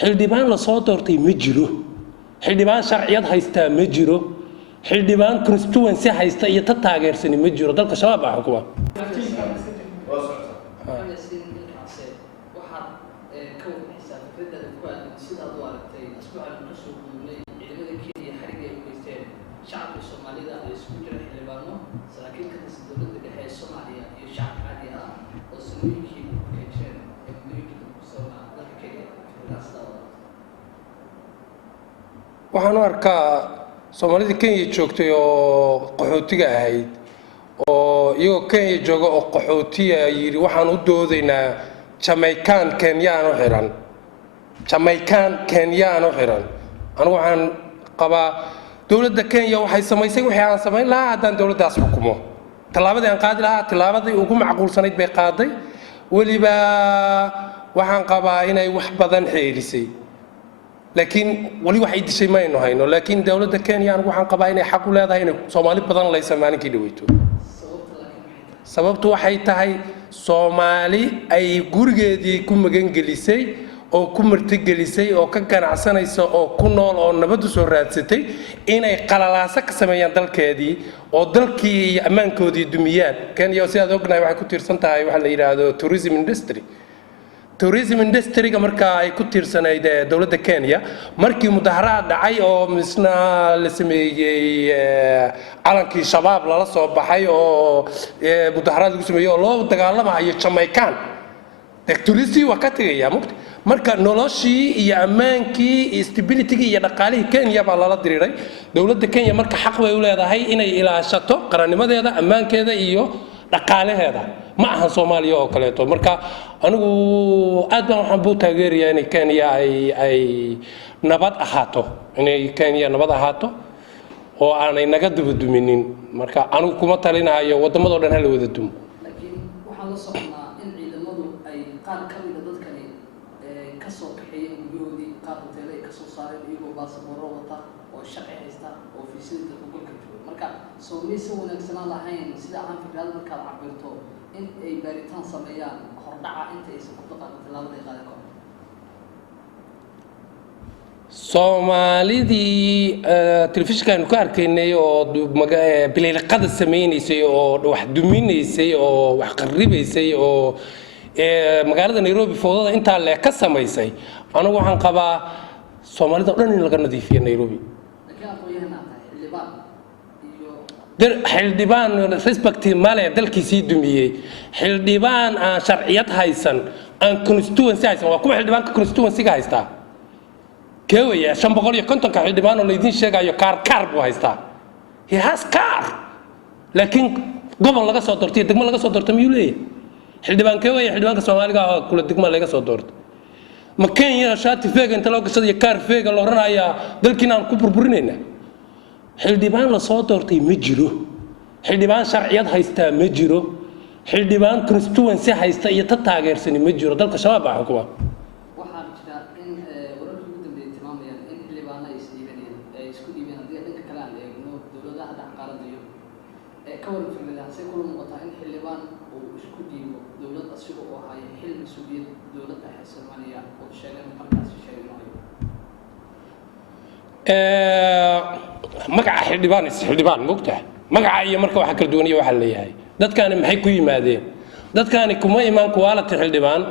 xildhibaan la soo doortay ma jiro xildhibaan sharciyad haysta ma jiro xildhibaan constituency haysta iyo ta taageersani ma jiro dalka shabaab ah xukuma waxaan arkaa Soomaalida Kenya joogtay oo qaxootiga ahayd oo iyagoo Kenya jooga oo qaxootiga yiri waxaan u doodaynaa Jamaican Kenyan oo xiran anigu waxaan qabaa dawladda Kenya waxay samaysay wixii aan samayn lahaa haddaan dawladdaas xukumo tallaabadii aan qaadi lahaa tallaabadii ugu macquulsanayd bay qaaday waliba waxaan qabaa inay wax badan xeelisay laakiin wali waxay dishay ma aynu hayno laakiin dawladda Kenya anigu waxaan qabaa inay xaq u leedahay in Soomaali badan la ismaaninkii dhaweyto sababtu waxay tahay Soomaali ay gurigeedii ku magan gelisay oo ku martigelisay oo ka ganacsanaysa oo ku nool oo nabad u soo raadsatay inay qalalaasa ka sameeyaan dalkeedii oo dalkii iyo ammaankoodii dumiyaan Kenya sidaad ognahay waxay ku tiirsan tahay waxa la yiraahdo tourism industry marka ay ku tiirsanayd dawladda Kenya markii mudaharaad dhacay oo misna la sameeyay calankii shabaab lala soo baxay oo mudaharaad lagu sameeyay oo loo dagaalamayo Jamaican tourist waa ka tagaya marka noloshii iyo ammaankii iyo stability iyo dhaqaalihii Kenya baa lala diriiray dawladda Kenya marka xaq bay u leedahay inay ilaashato qarannimadeeda ammaankeeda iyo dhaqaalaheeda ma aha Soomaaliya oo kale to marka anigu aad baan waxaan buu taageerayaa in Kenya ay nabad ahaato inay Kenya nabad ahaato oo aanay naga dubaduminin marka anigu kuma talinayo wadamada oo dhan hal wada dum laakiin waxaan la socnaa in ciidamadu ay qaar ka mid ah dadkani ka soo kaxeeyeen guryahoodii qaar hoteelada ay ka soo saareen iyagoo baasabooro wata oo sharci haysta oo fiisada xuquuqda jooga marka Soomaaliya wanaagsan lahayn sida aan fikrad marka la cabirto in ay baaritaan sameeyaan hordhaca inta ay soo qaadan tallaabada qaadi karo Soomaalidii telefishinka ka arkaynay oo bileelqada sameeynayay oo wax duminaysay oo wax qaribaysay oo magaalada Nairobi foodada inta la ka sameysay anigu waxaan qabaa Soomaalida dhan in laga nadiifiyo Nairobi xildhibaan respect male dalkiisii dumiyay xildhibaan aan sharciyad haysan aan constituency haysan waa kuwa xildhibaanka constituency ga haysta كوي عشان بقول يكونتن كحدمان ولا يدين شيء جايو كار بوهستا he has car لكن قبل لقى صدرتي دقمة لقى صدرت ميولي حدمان كوي حدمان كسومالي قا كل دقمة لقى صدرت مكان يا شات فيك أنت لو قصدي كار فيك الله رنا يا دلكنا نكبر بريننا حدمان لصدرتي مجرو حدمان شرعيات هيستا مجرو حدمان constituency هيستا يتتاجر سني مجرو دلك شباب حكومة magaca xildhibaan moogtahay magaca iyo marka waxa kala duwan iyo waxa leeyahay dadkani maxay ku yimaadeen dadkani kuma imaan quality xildhibaan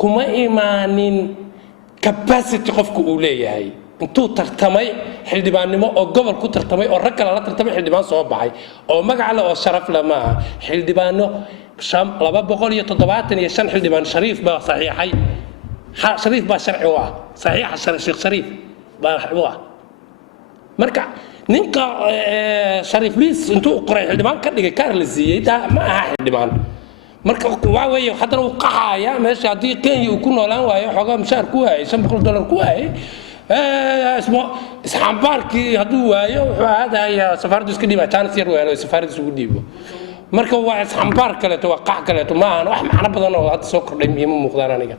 kuma imaanin capacity qofku uu leeyahay intuu tartamay xildhibaannimo oo gobol ku tartamay oo rag kale la tartamay xildhibaan soo baxay oo magac leh oo sharaf leh ma aha xildhibaano 275 xildhibaan shariif baa saxiixay shariif baa sharci u ah saxiixa sheekh shariif baa u ah marka ninka shariif bis intuu qoray xildhibaan ka dhigay kaar la siiyay ma aha xildhibaan marka waa weeye haddana uu qaxaya meesha hadii Kenya uu ku noolaan waayo xogaa mushaar ku waayay $500 ku waayay isxambaarkii hadduu waayo wuxuu aadayaa safaaradda iska dhiibaa chance yar weelo safaaradda isugu dhiibo marka waa isxambaar kale to waa qax kale to ma aha wax macna badan oo hadda soo kordhay muhiim u muuqdaan aniga